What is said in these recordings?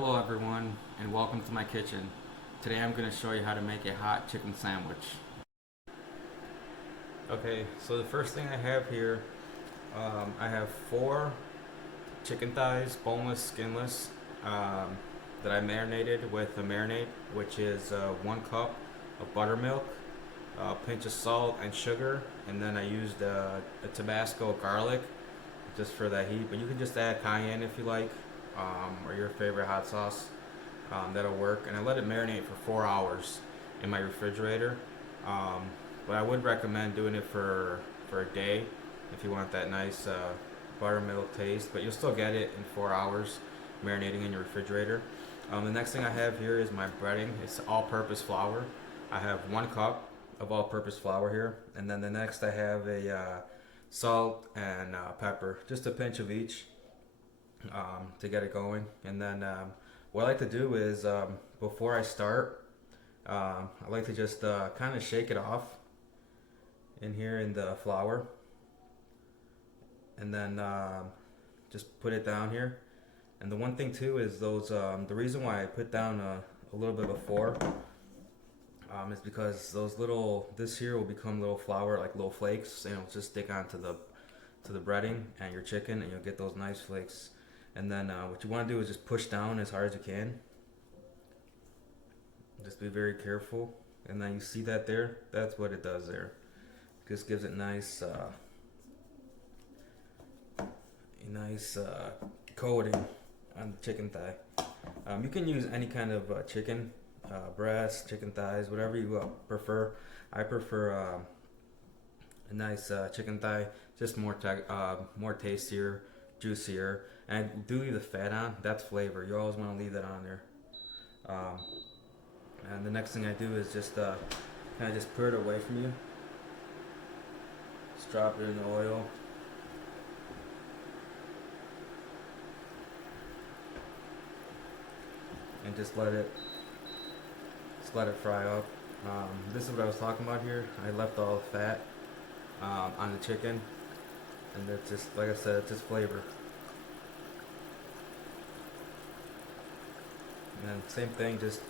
Hello everyone and welcome to my kitchen. Today I'm going to show you how to make a hot chicken sandwich. Okay, so the first thing I have here, I have 4 chicken thighs, boneless, skinless, that I marinated with a marinade, which is 1 cup of buttermilk, a pinch of salt and sugar, and then I used a Tabasco garlic just for that heat, but you can just add cayenne if you like, or your favorite hot sauce. That'll work. And I let it marinate for 4 hours in my refrigerator. Um, but I would recommend doing it for a day if you want that nice buttermilk taste. But you'll still get it in 4 hours marinating in your refrigerator. The next thing I have here is my breading. It's all-purpose flour. I have 1 cup of all-purpose flour here, and then the next I have a salt and pepper, just a pinch of each, to get it going. And then what I like to do is, before I start, I like to just kind of shake it off in here in the flour, and then just put it down here. And the one thing too is those, the reason why I put down a little bit before, is because those little, this here will become little flour, like little flakes, and it'll just stick onto the breading and your chicken, and you'll get those nice flakes. And then what you want to do is just push down as hard as you can. Just be very careful. And then you see that there? That's what it does there. Just gives it nice, coating on the chicken thigh. You can use any kind of chicken, breast, chicken thighs, whatever you prefer. I prefer a nice chicken thigh, just more tastier, juicier. And do leave the fat on. That's flavor. You always want to leave that on there. And the next thing I do is just kind of just put it away from you. Just drop it in the oil. And just let it fry up. This is what I was talking about here. I left all the fat on the chicken, and it's just, like I said, it's just flavor. And then same thing, just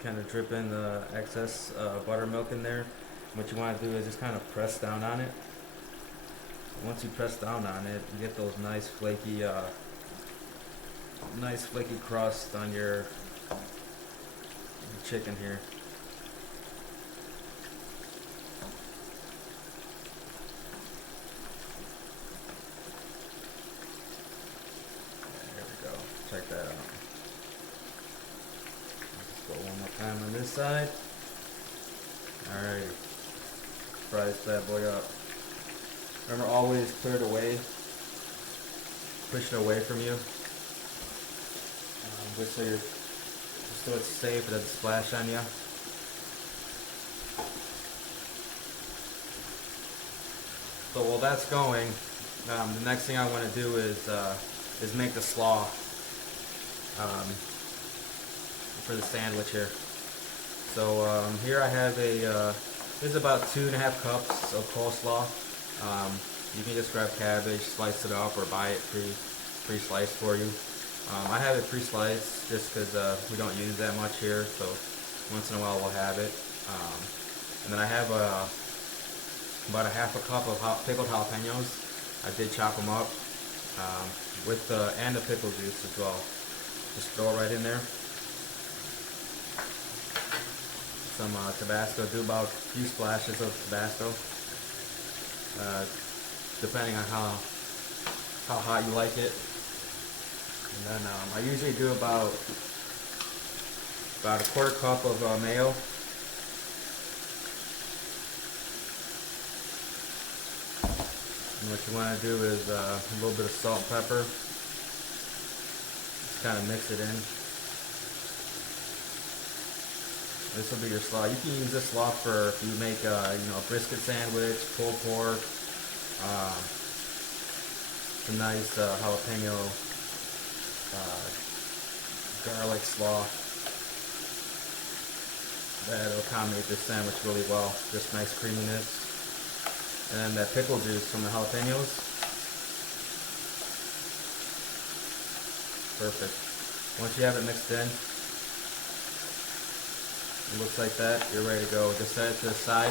kind of drip in the excess buttermilk in there. What you want to do is just kind of press down on it. Once you press down on it, you get those nice flaky crust on your chicken here. There we go. Check that out. Let's go one more time on this side. Alright. Fry this bad boy up. Remember, always clear it away. Push it away from you. Just so it's safe, it doesn't splash on you. So while that's going, the next thing I want to do is make the slaw for the sandwich here. So here I have this is about 2.5 cups of coleslaw. You can just grab cabbage, slice it up, or buy it pre-sliced for you. I have it pre-sliced just because we don't use that much here, so once in a while we'll have it. And then I have about a half a cup of pickled jalapenos. I did chop them up with and the pickle juice as well. Just throw it right in there. Some Tabasco. Do about a few splashes of Tabasco, depending on how hot you like it. And then I usually do about a quarter cup of mayo. And what you want to do is a little bit of salt and pepper. Just kind of mix it in. This will be your slaw. You can use this slaw for if you make a brisket sandwich, pulled pork, some nice jalapeno garlic slaw. That'll accommodate this sandwich really well. Just nice creaminess. And then that pickle juice from the jalapenos. Perfect. Once you have it mixed in, it looks like that, you're ready to go. Just set it to the side.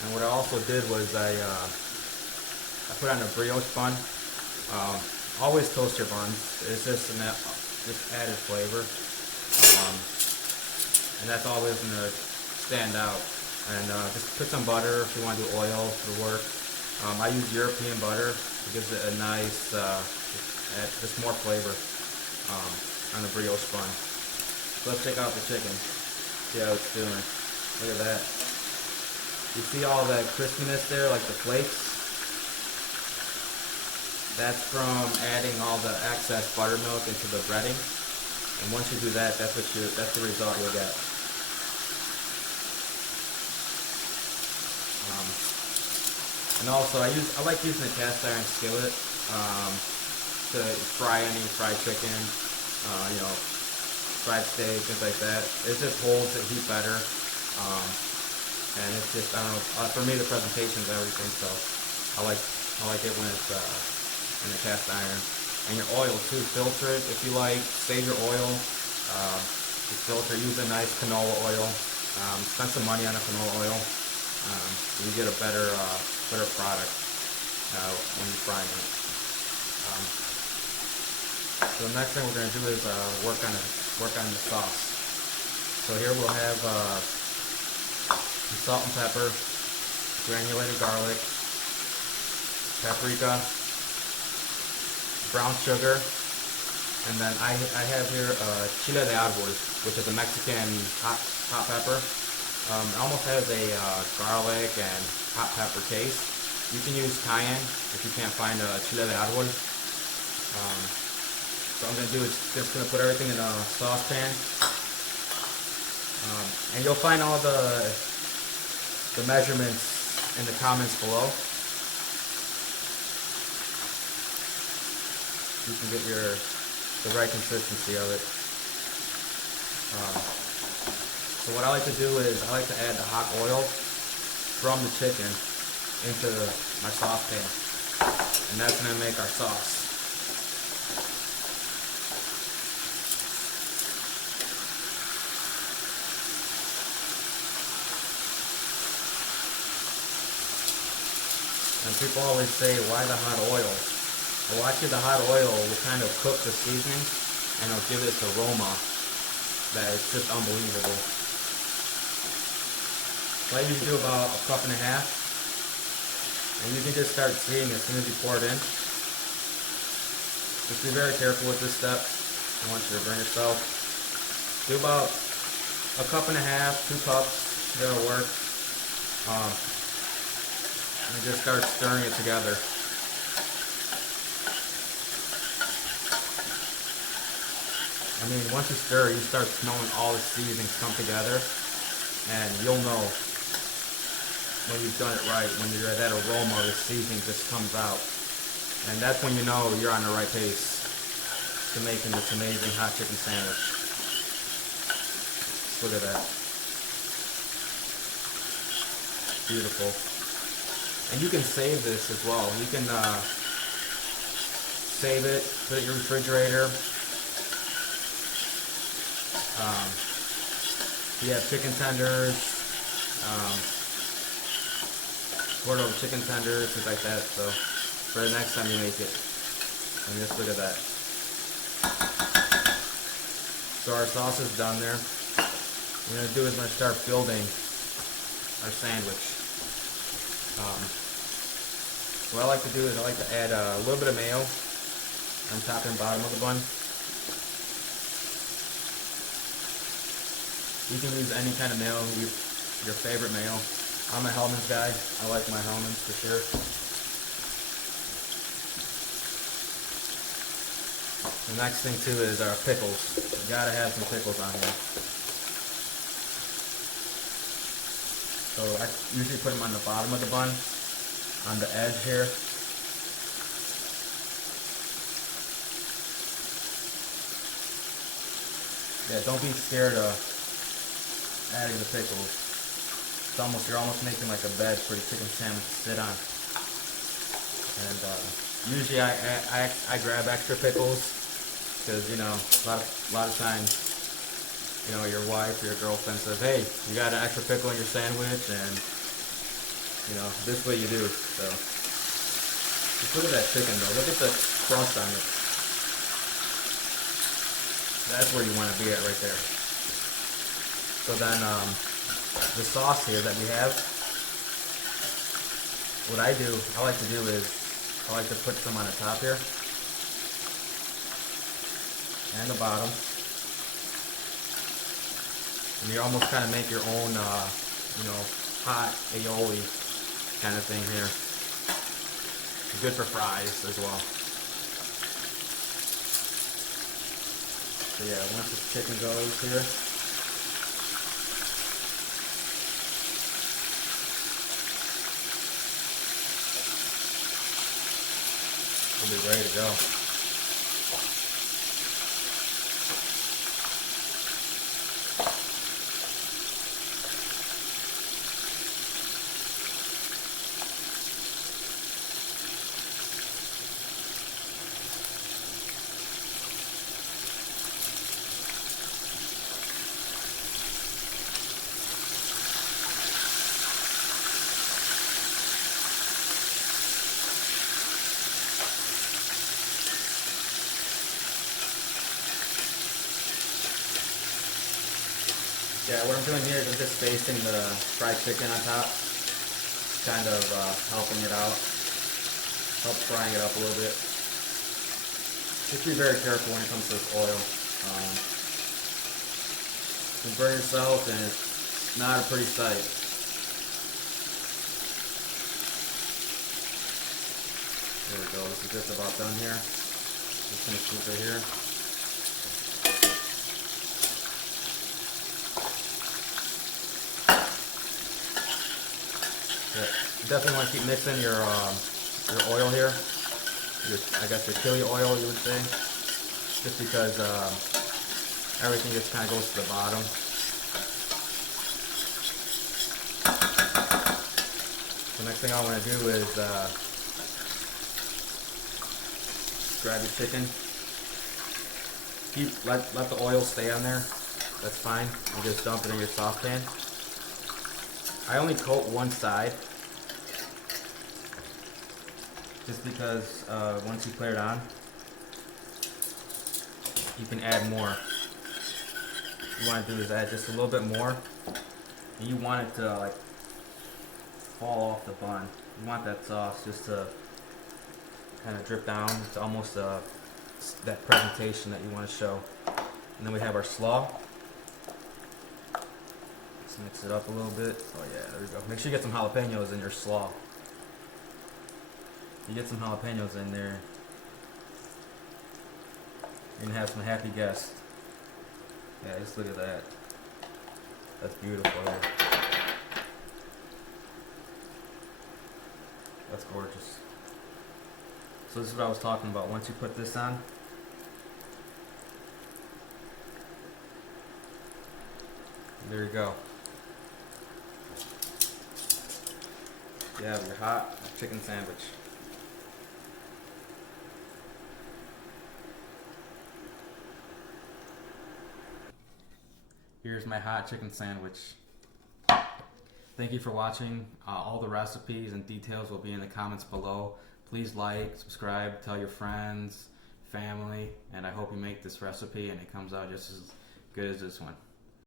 And what I also did was I put on a brioche bun. Always toast your buns. It's just added flavor, and that's always gonna stand out. And just put some butter if you want to do oil to work. I use European butter. It gives it a nice, just more flavor on the brioche bun. So let's check out the chicken. See how it's doing. Look at that. You see all that crispiness there, like the flakes? That's from adding all the excess buttermilk into the breading. And once you do that, that's the result you'll get. And also, I like using a cast iron skillet to fry any fried chicken, fried steak, things like that. It just holds the heat better. And it's just, I don't know, for me the presentation is everything, so I like it when it's in the cast iron. And your oil too, filter it if you like, save your oil, just filter, use a nice canola oil, spend some money on a canola oil, so you get a better product when you're frying it. So the next thing we're going to do is work on the sauce. So here we'll have salt and pepper, granulated garlic, paprika, brown sugar, and then I have here Chile de Arbol, which is a Mexican hot pepper. It almost has a garlic and hot pepper taste. You can use Cayenne if you can't find a Chile de Arbol. So I'm going to do is just going to put everything in a saucepan. And you'll find all the measurements in the comments below. You can get the right consistency of it. So what I like to do is I like to add the hot oil from the chicken into my saucepan, and that's going to make our sauce. And people always say, why the hot oil? Well, actually the hot oil will kind of cook the seasoning, and it'll give it this aroma that is just unbelievable. So I usually do about a cup and a half, and you can just start seeing as soon as you pour it in. Just be very careful with this step. I want you to burn yourself. Do about a cup and a half, 2 cups, that'll work. And just start stirring it together. I mean, once you stir, you start smelling all the seasonings come together, and you'll know when you've done it right, when that aroma of the seasoning just comes out. And that's when you know you're on the right pace to making this amazing hot chicken sandwich. Just look at that. Beautiful. And you can save this as well. You can save it, put it in your refrigerator. You have chicken tenders, poured over chicken tenders, things like that. So for the next time you make it, and just look at that. So our sauce is done there. What we're gonna do is we're gonna start building our sandwich. What I like to do is I like to add a little bit of mayo on top and bottom of the bun. You can use any kind of mayo, your favorite mayo. I'm a Hellmann's guy. I like my Hellmann's for sure. The next thing too is our pickles. You gotta have some pickles on here. So I usually put them on the bottom of the bun, on the edge here. Yeah, don't be scared of adding the pickles. you're almost making like a bed for your chicken sandwich to sit on. And usually I grab extra pickles because, you know, a lot of times, you know, your wife or your girlfriend says, hey, you got an extra pickle in your sandwich, and, you know, this way you do. So just look at that chicken though. Look at the crust on it. That's where you want to be at right there. So then the sauce here that we have, what I like to do is I like to put some on the top here and the bottom. And you almost kind of make your own, you know, hot aioli kind of thing here. It's good for fries as well. So yeah, once the chicken goes here, we'll be ready to go. Yeah, what I'm doing here is I'm just basting the fried chicken on top, kind of helping it out, help frying it up a little bit. Just be very careful when it comes to this oil. You can burn yourself and it's not a pretty sight. There we go, this is just about done here. Just gonna keep it here. You definitely want to keep mixing your oil here. I guess your chili oil, you would say, just because everything just kind of goes to the bottom. The next thing I want to do is grab your chicken. Let the oil stay on there. That's fine. And just dump it in your saucepan. I only coat one side, just because once you put it on, you can add more. What you want to do is add just a little bit more, and you want it to like fall off the bun. You want that sauce just to kind of drip down. It's almost that presentation that you want to show. And then we have our slaw. Mix it up a little bit. Oh yeah, there we go. Make sure you get some jalapenos in your slaw. You get some jalapenos in there, you're gonna have some happy guests. Yeah, just look at that. That's beautiful. That's gorgeous. So this is what I was talking about. Once you put this on, there you go. You have your hot chicken sandwich. Here's my hot chicken sandwich. Thank you for watching. All the recipes and details will be in the comments below. Please like, subscribe, tell your friends, family, and I hope you make this recipe and it comes out just as good as this one.